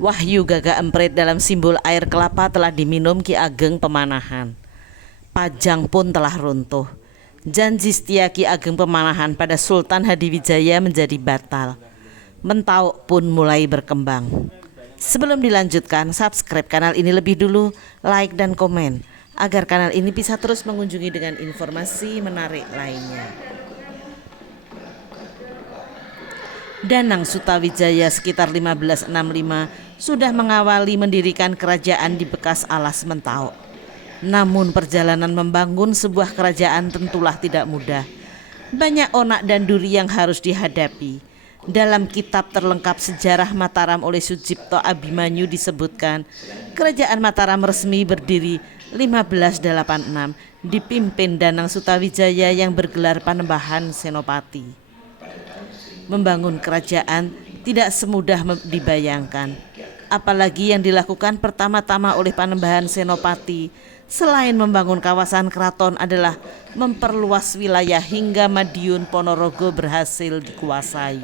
Wahyu Gagak Emprit dalam simbol air kelapa telah diminum Ki Ageng Pemanahan. Pajang pun telah runtuh. Janji setia Ki Ageng Pemanahan pada Sultan Hadiwijaya menjadi batal. Mentauk pun mulai berkembang. Sebelum dilanjutkan, subscribe kanal ini lebih dulu, like dan komen, agar kanal ini bisa terus mengunjungi dengan informasi menarik lainnya. Danang Sutawijaya sekitar 1565 sudah mengawali mendirikan kerajaan di bekas alas Mentauk. Namun perjalanan membangun sebuah kerajaan tentulah tidak mudah. Banyak onak dan duri yang harus dihadapi. Dalam kitab terlengkap Sejarah Mataram oleh Sucipto Abimanyu disebutkan, Kerajaan Mataram resmi berdiri 1586 dipimpin Danang Sutawijaya yang bergelar Panembahan Senopati. Membangun kerajaan tidak semudah dibayangkan. Apalagi yang dilakukan pertama-tama oleh Panembahan Senopati selain membangun kawasan keraton adalah memperluas wilayah hingga Madiun Ponorogo berhasil dikuasai.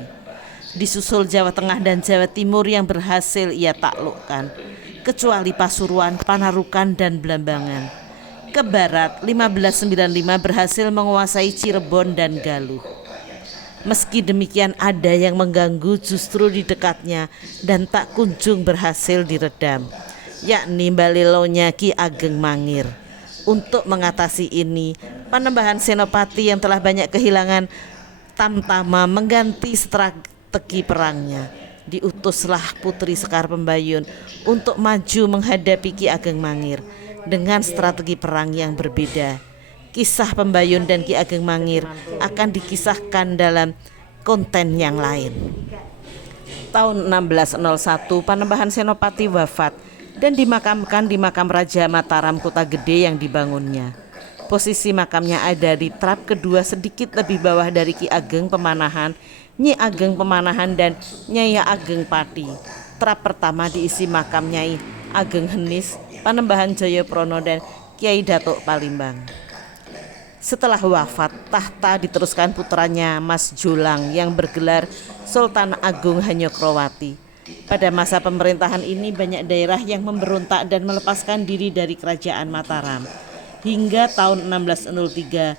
Disusul Jawa Tengah dan Jawa Timur yang berhasil ia taklukkan, kecuali Pasuruan, Panarukan dan Blambangan. Ke barat 1595 berhasil menguasai Cirebon dan Galuh. Meski demikian ada yang mengganggu justru di dekatnya dan tak kunjung berhasil diredam, yakni Balilonya Ki Ageng Mangir. Untuk mengatasi ini, Panembahan Senopati yang telah banyak kehilangan tamtama mengganti strategi perangnya. Diutuslah Putri Sekar Pembayun untuk maju menghadapi Ki Ageng Mangir dengan strategi perang yang berbeda. Kisah Pembayun dan Ki Ageng Mangir akan dikisahkan dalam konten yang lain. Tahun 1601 Panembahan Senopati wafat dan dimakamkan di makam Raja Mataram Kota Gede yang dibangunnya. Posisi makamnya ada di trap kedua sedikit lebih bawah dari Ki Ageng Pemanahan, Nyi Ageng Pemanahan dan Nyai Ageng Pati. Trap pertama diisi makam Nyai Ageng Henis, Panembahan Jayaprono dan Kiai Datuk Palimbang. Setelah wafat, tahta diteruskan putranya Mas Jolang yang bergelar Sultan Agung Hanyokrowati. Pada masa pemerintahan ini banyak daerah yang memberontak dan melepaskan diri dari kerajaan Mataram hingga tahun 1603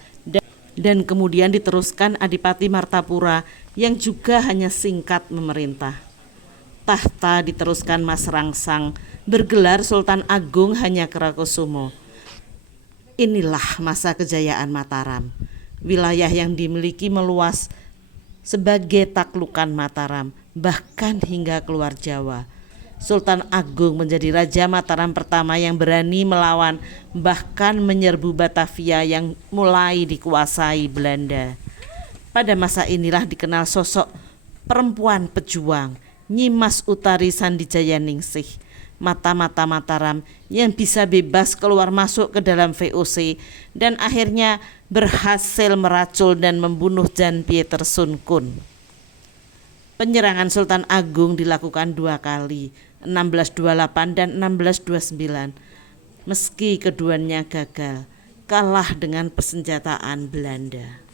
dan kemudian diteruskan Adipati Martapura yang juga hanya singkat memerintah. Tahta diteruskan Mas Rangsang bergelar Sultan Agung Hanyakrokusumo. Inilah masa kejayaan Mataram. Wilayah yang dimiliki meluas sebagai taklukan Mataram, bahkan hingga keluar Jawa. Sultan Agung menjadi Raja Mataram pertama yang berani melawan bahkan menyerbu Batavia yang mulai dikuasai Belanda. Pada masa inilah dikenal sosok perempuan pejuang, Nyimas Utari Sandijaya Ningsih, mata-mata Mataram yang bisa bebas keluar masuk ke dalam VOC dan akhirnya berhasil meracul dan membunuh Jan Pieter Sun Kun. Penyerangan Sultan Agung dilakukan 2 kali, 1628 dan 1629. Meski keduanya gagal, kalah dengan persenjataan Belanda.